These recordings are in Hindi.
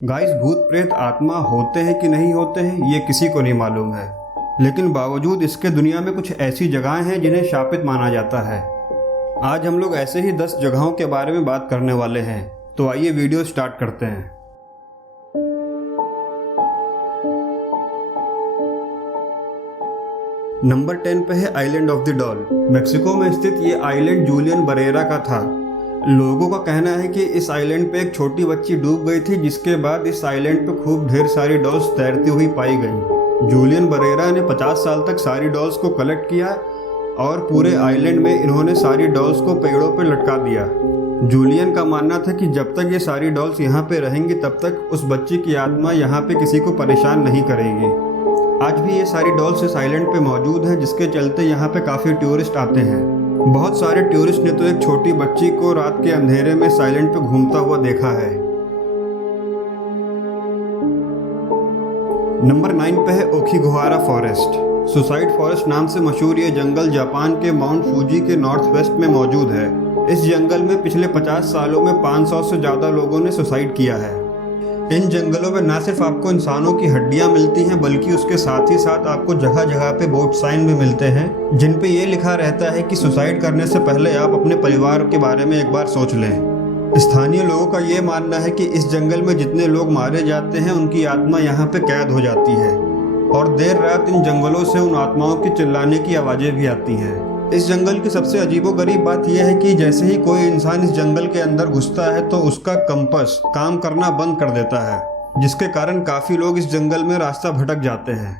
गाइस, भूत प्रेत आत्मा होते हैं कि नहीं होते हैं ये किसी को नहीं मालूम है, लेकिन बावजूद इसके दुनिया में कुछ ऐसी जगहें हैं जिन्हें शापित माना जाता है। आज हम लोग ऐसे ही 10 जगहों के बारे में बात करने वाले हैं, तो आइए वीडियो स्टार्ट करते हैं। नंबर 10 पे है island of the doll. Mexico में स्थित ये आइलैंड जूलियन बरेरा का था। लोगों का कहना है कि इस आइलैंड पे एक छोटी बच्ची डूब गई थी, जिसके बाद इस आइलैंड पे खूब ढेर सारी डॉल्स तैरती हुई पाई गई। जूलियन बरेरा ने 50 साल तक सारी डॉल्स को कलेक्ट किया और पूरे आइलैंड में इन्होंने सारी डॉल्स को पेड़ों पे लटका दिया। जूलियन का मानना था कि जब तक ये सारी डॉल्स यहाँ पे रहेंगी तब तक उस बच्ची की आत्मा यहाँ पे किसी को परेशान नहीं करेगी। आज भी ये सारी डॉल्स इस आइलैंड पे मौजूद हैं, जिसके चलते यहाँ पे काफ़ी टूरिस्ट आते हैं। बहुत सारे टूरिस्ट ने तो एक छोटी बच्ची को रात के अंधेरे में इस आइलैंड पे घूमता हुआ देखा है। नंबर 9 पे है ओखीगहारा फॉरेस्ट। सुसाइड फॉरेस्ट नाम से मशहूर ये जंगल जापान के माउंट फूजी के नॉर्थ वेस्ट में मौजूद है। इस जंगल में पिछले 50 सालों में 500 से ज़्यादा लोगों ने सुसाइड किया है। इन जंगलों में न सिर्फ आपको इंसानों की हड्डियां मिलती हैं, बल्कि उसके साथ ही साथ आपको जगह जगह पे बोर्ड साइन भी मिलते हैं, जिन पे ये लिखा रहता है कि सुसाइड करने से पहले आप अपने परिवार के बारे में एक बार सोच लें। स्थानीय लोगों का ये मानना है कि इस जंगल में जितने लोग मारे जाते हैं उनकी आत्मा यहाँ पे कैद हो जाती है और देर रात इन जंगलों से उन आत्माओं की चिल्लाने की आवाज़ें भी आती हैं। इस जंगल की सबसे अजीबोगरीब बात यह है कि जैसे ही कोई इंसान इस जंगल के अंदर घुसता है तो उसका कंपास काम करना बंद कर देता है, जिसके कारण काफी लोग इस जंगल में रास्ता भटक जाते हैं।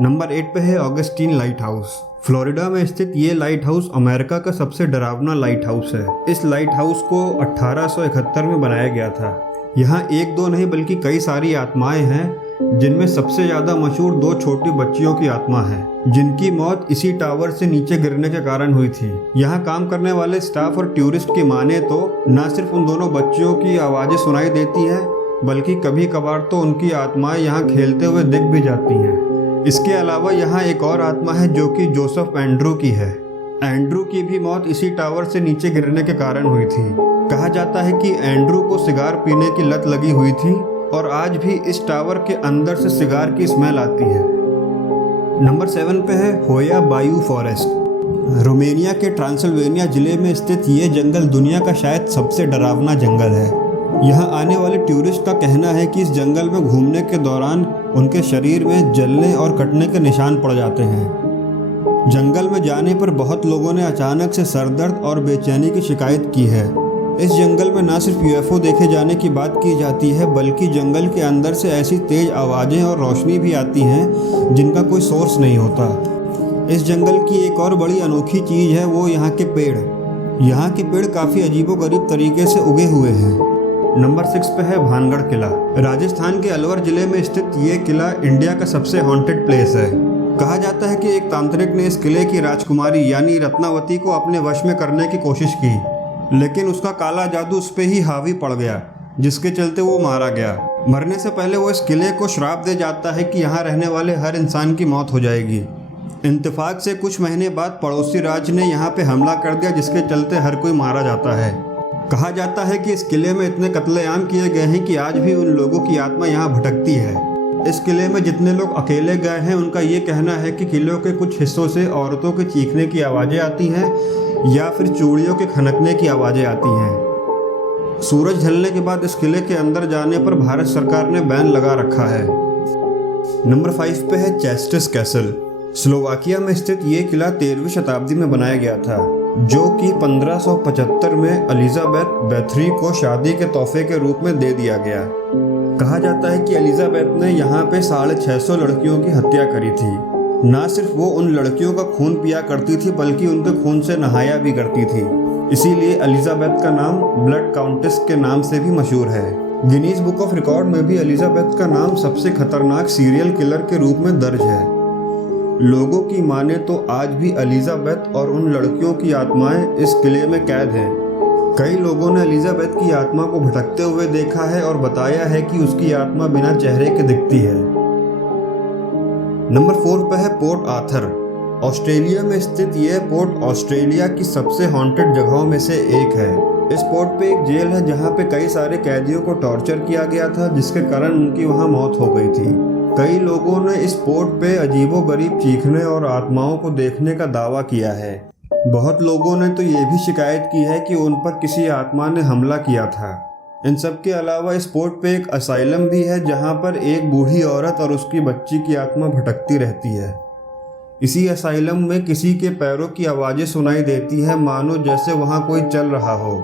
नंबर 8 पे है ऑगस्टीन लाइट हाउस। फ्लोरिडा में स्थित ये लाइट हाउस अमेरिका का सबसे डरावना लाइट हाउस है। इस लाइट हाउस को 1871 में बनाया गया था। यहाँ एक दो नहीं बल्कि कई सारी आत्माएं हैं, जिनमें सबसे ज़्यादा मशहूर 2 छोटी बच्चियों की आत्मा है, जिनकी मौत इसी टावर से नीचे गिरने के कारण हुई थी। यहाँ काम करने वाले स्टाफ और टूरिस्ट की माने तो न सिर्फ उन दोनों बच्चियों की आवाज़ें सुनाई देती हैं, बल्कि कभी कभार तो उनकी आत्माएं यहाँ खेलते हुए दिख भी जाती हैं। इसके अलावा यहाँ एक और आत्मा है जो कि जोसेफ एंड्रू की है। एंड्रू की भी मौत इसी टावर से नीचे गिरने के कारण हुई थी। कहा जाता है कि एंड्रू को सिगार पीने की लत लगी हुई थी और आज भी इस टावर के अंदर से सिगार की स्मेल आती है। नंबर 7 पे है होया बायू फॉरेस्ट। रोमेनिया के ट्रांसिल्वेनिया जिले में स्थित ये जंगल दुनिया का शायद सबसे डरावना जंगल है। यहाँ आने वाले टूरिस्ट का कहना है कि इस जंगल में घूमने के दौरान उनके शरीर में जलने और कटने के निशान पड़ जाते हैं। जंगल में जाने पर बहुत लोगों ने अचानक से सरदर्द और बेचैनी की शिकायत की है। इस जंगल में न सिर्फ यूएफओ देखे जाने की बात की जाती है, बल्कि जंगल के अंदर से ऐसी तेज आवाज़ें और रोशनी भी आती हैं जिनका कोई सोर्स नहीं होता। इस जंगल की एक और बड़ी अनोखी चीज़ है वो यहाँ के पेड़। यहाँ के पेड़ काफ़ी अजीबोगरीब तरीके से उगे हुए हैं। नंबर 6 पे है भानगढ़ किला। राजस्थान के अलवर जिले में स्थित ये किला इंडिया का सबसे हॉन्टेड प्लेस है। कहा जाता है कि एक तांत्रिक ने इस किले की राजकुमारी यानी रत्नावती को अपने वश में करने की कोशिश की, लेकिन उसका काला जादू उस पे ही हावी पड़ गया, जिसके चलते वो मारा गया। मरने से पहले वो इस किले को श्राप दे जाता है कि यहाँ रहने वाले हर इंसान की मौत हो जाएगी। इंतफाक से कुछ महीने बाद पड़ोसी राज्य ने यहाँ पे हमला कर दिया, जिसके चलते हर कोई मारा जाता है। कहा जाता है कि इस किले में इतने कत्लेआम किए गए हैं कि आज भी उन लोगों की आत्मा यहाँ भटकती है। इस किले में जितने लोग अकेले गए हैं उनका ये कहना है कि किले के कुछ हिस्सों से औरतों के चीखने की आवाज़ें आती हैं या फिर चूड़ियों के खनकने की आवाज़ें आती हैं। सूरज ढलने के बाद इस किले के अंदर जाने पर भारत सरकार ने बैन लगा रखा है। नंबर 5 पे है चेस्टिस कैसल। स्लोवाकिया में स्थित ये किला 13वीं शताब्दी में बनाया गया था, जो कि 1575 में एलिजाबेथ बैथरी को शादी के तोहफे के रूप में दे दिया गया। कहा जाता है कि एलिजाबेथ ने यहाँ पे 650 लड़कियों की हत्या करी थी। न सिर्फ वो उन लड़कियों का खून पिया करती थी, बल्कि उनके खून से नहाया भी करती थी। इसीलिए एलिजाबेथ का नाम ब्लड काउंटेस के नाम से भी मशहूर है। गिनीज बुक ऑफ रिकॉर्ड में भी एलिजाबेथ का नाम सबसे खतरनाक सीरियल किलर के रूप में दर्ज है। लोगों की माने तो आज भी एलिजाबेथ और उन लड़कियों की आत्माएं इस किले में कैद हैं। कई लोगों ने एलिजाबेथ की आत्मा को भटकते हुए देखा है और बताया है कि उसकी आत्मा बिना चेहरे के दिखती है। नंबर 4 पे है पोर्ट आर्थर। ऑस्ट्रेलिया में स्थित यह पोर्ट ऑस्ट्रेलिया की सबसे हॉन्टेड जगहों में से एक है। इस पोर्ट पे एक जेल है जहाँ पे कई सारे कैदियों को टॉर्चर किया गया था, जिसके कारण उनकी वहाँ मौत हो गई थी। कई लोगों ने इस पोर्ट पे अजीबोगरीब चीखने और आत्माओं को देखने का दावा किया है। बहुत लोगों ने तो ये भी शिकायत की है कि उन पर किसी आत्मा ने हमला किया था। इन सब के अलावा इस पोर्ट पे एक असाइलम भी है जहाँ पर एक बूढ़ी औरत और उसकी बच्ची की आत्मा भटकती रहती है। इसी असाइलम में किसी के पैरों की आवाज़ें सुनाई देती है, मानो जैसे वहाँ कोई चल रहा हो,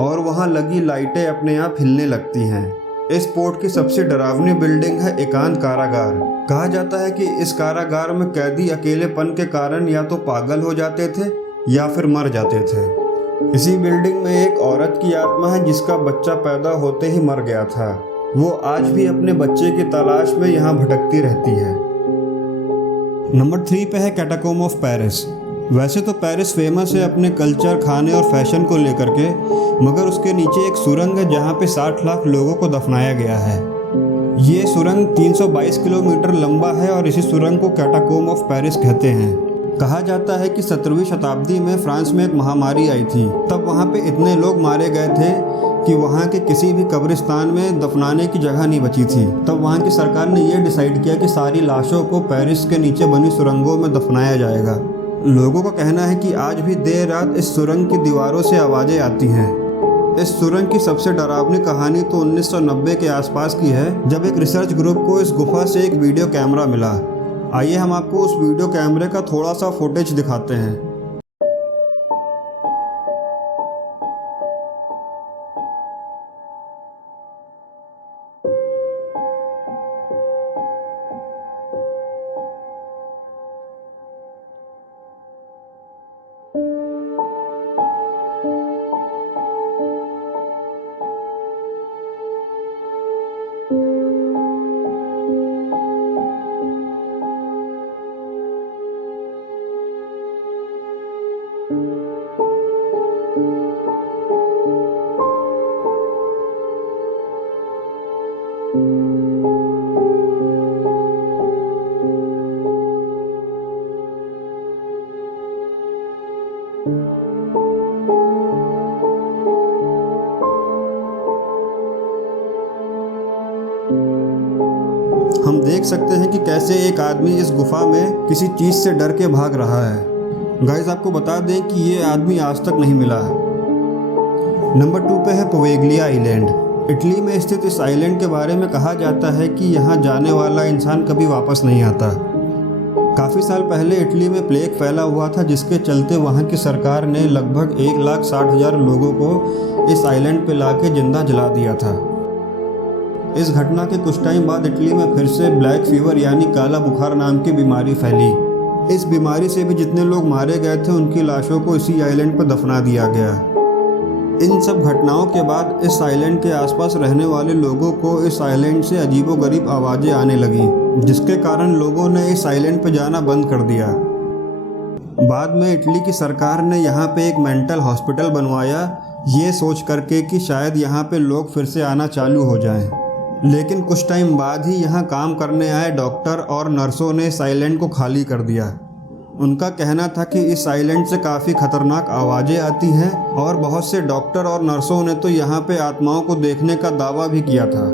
और वहाँ लगी लाइटें अपने आप हिलने लगती हैं। इस पोर्ट की सबसे डरावनी बिल्डिंग है एकांत कारागार। कहा जाता है कि इस कारागार में कैदी अकेलेपन के कारण या तो पागल हो जाते थे या फिर मर जाते थे। इसी बिल्डिंग में एक औरत की आत्मा है जिसका बच्चा पैदा होते ही मर गया था। वो आज भी अपने बच्चे की तलाश में यहाँ भटकती रहती है। नंबर 3 पे है कैटाकोम्ब ऑफ पेरिस। वैसे तो पेरिस फेमस है अपने कल्चर, खाने और फैशन को लेकर के, मगर उसके नीचे एक सुरंग है जहाँ पे 60 लाख लोगों को दफनाया गया है। ये सुरंग 322 किलोमीटर लंबा है और इसी सुरंग को कैटाकोम्ब ऑफ पेरिस कहते हैं। कहा जाता है कि 17वीं शताब्दी में फ्रांस में एक महामारी आई थी। तब वहाँ पे इतने लोग मारे गए थे कि वहाँ के किसी भी कब्रिस्तान में दफनाने की जगह नहीं बची थी। तब वहाँ की सरकार ने ये डिसाइड किया कि सारी लाशों को पेरिस के नीचे बनी सुरंगों में दफनाया जाएगा। लोगों का कहना है कि आज भी देर रात इस सुरंग की दीवारों से आवाज़ें आती हैं। इस सुरंग की सबसे डरावनी कहानी तो 1990 के आसपास की है, जब एक रिसर्च ग्रुप को इस गुफा से एक वीडियो कैमरा मिला। आइए हम आपको उस वीडियो कैमरे का थोड़ा सा फुटेज दिखाते हैं। हम देख सकते हैं कि कैसे एक आदमी इस गुफा में किसी चीज़ से डर के भाग रहा है। गाइस आपको बता दें कि ये आदमी आज तक नहीं मिला है। नंबर 2 पे है पोवेगलिया आइलैंड। इटली में स्थित इस आइलैंड के बारे में कहा जाता है कि यहाँ जाने वाला इंसान कभी वापस नहीं आता। काफ़ी साल पहले इटली में प्लेग फैला हुआ था, जिसके चलते वहाँ की सरकार ने लगभग 1,60,000 लोगों को इस आइलैंड पे लाके जिंदा जला दिया था। इस घटना के कुछ टाइम बाद इटली में फिर से ब्लैक फीवर यानी काला बुखार नाम की बीमारी फैली। इस बीमारी से भी जितने लोग मारे गए थे उनकी लाशों को इसी आइलैंड पर दफना दिया गया। इन सब घटनाओं के बाद इस आइलैंड के आसपास रहने वाले लोगों को इस आइलैंड से अजीबोगरीब आवाज़ें आने लगी, जिसके कारण लोगों ने इस आइलैंड पर जाना बंद कर दिया। बाद में इटली की सरकार ने यहाँ पे एक मेंटल हॉस्पिटल बनवाया, ये सोच करके कि शायद यहाँ पे लोग फिर से आना चालू हो जाएं। लेकिन कुछ टाइम बाद ही यहाँ काम करने आए डॉक्टर और नर्सों ने इस आइलैंड को खाली कर दिया। उनका कहना था कि इस आइलैंड से काफ़ी खतरनाक आवाज़ें आती हैं और बहुत से डॉक्टर और नर्सों ने तो यहाँ पे आत्माओं को देखने का दावा भी किया था।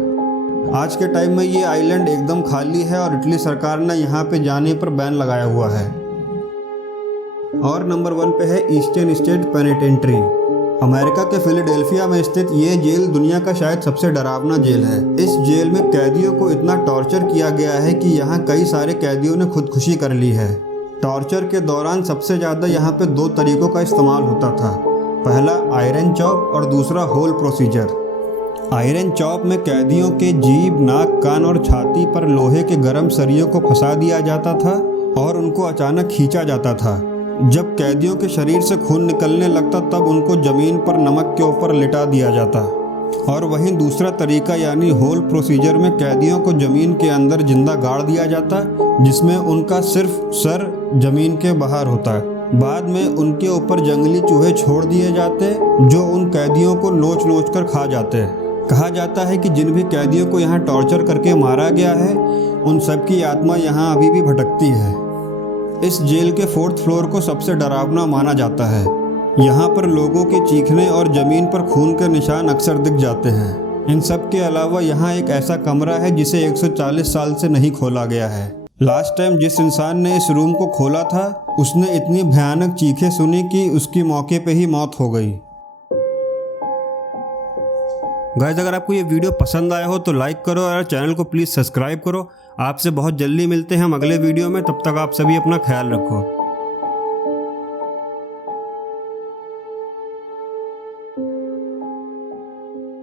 आज के टाइम में ये आइलैंड एकदम खाली है और इटली सरकार ने यहाँ पे जाने पर बैन लगाया हुआ है। और नंबर 1 पे है ईस्टर्न स्टेट पेनिटेंट्री। अमेरिका के फिलाडेल्फिया में स्थित ये जेल दुनिया का शायद सबसे डरावना जेल है। इस जेल में कैदियों को इतना टॉर्चर किया गया है कि यहाँ कई सारे कैदियों ने खुदकुशी कर ली है। टॉर्चर के दौरान सबसे ज़्यादा यहाँ पे 2 तरीक़ों का इस्तेमाल होता था। पहला आयरन चॉप और दूसरा होल प्रोसीजर। आयरन चॉप में कैदियों के जीभ, नाक, कान और छाती पर लोहे के गर्म सरियों को फंसा दिया जाता था और उनको अचानक खींचा जाता था। जब कैदियों के शरीर से खून निकलने लगता तब उनको ज़मीन पर नमक के ऊपर लिटा दिया जाता। और वहीं दूसरा तरीका यानी होल प्रोसीजर में कैदियों को ज़मीन के अंदर जिंदा गाड़ दिया जाता, जिसमें उनका सिर्फ सर ज़मीन के बाहर होता। बाद में उनके ऊपर जंगली चूहे छोड़ दिए जाते जो उन कैदियों को नोच नोच कर खा जाते। कहा जाता है कि जिन भी कैदियों को यहाँ टॉर्चर करके मारा गया है उन सब की आत्मा यहाँ अभी भी भटकती है। इस जेल के 4th फ्लोर को सबसे डरावना माना जाता है। यहाँ पर लोगों के चीखने और जमीन पर खून के निशान अक्सर दिख जाते हैं। इन सब के अलावा यहाँ एक ऐसा कमरा है जिसे 140 साल से नहीं खोला गया है। लास्ट टाइम जिस इंसान ने इस रूम को खोला था उसने इतनी भयानक चीखें सुनी कि उसकी मौके पे ही मौत हो गई। गाइस, अगर आपको ये वीडियो पसंद आया हो तो लाइक करो और चैनल को प्लीज़ सब्सक्राइब करो। आपसे बहुत जल्दी मिलते हैं हम अगले वीडियो में, तब तक आप सभी अपना ख्याल रखो।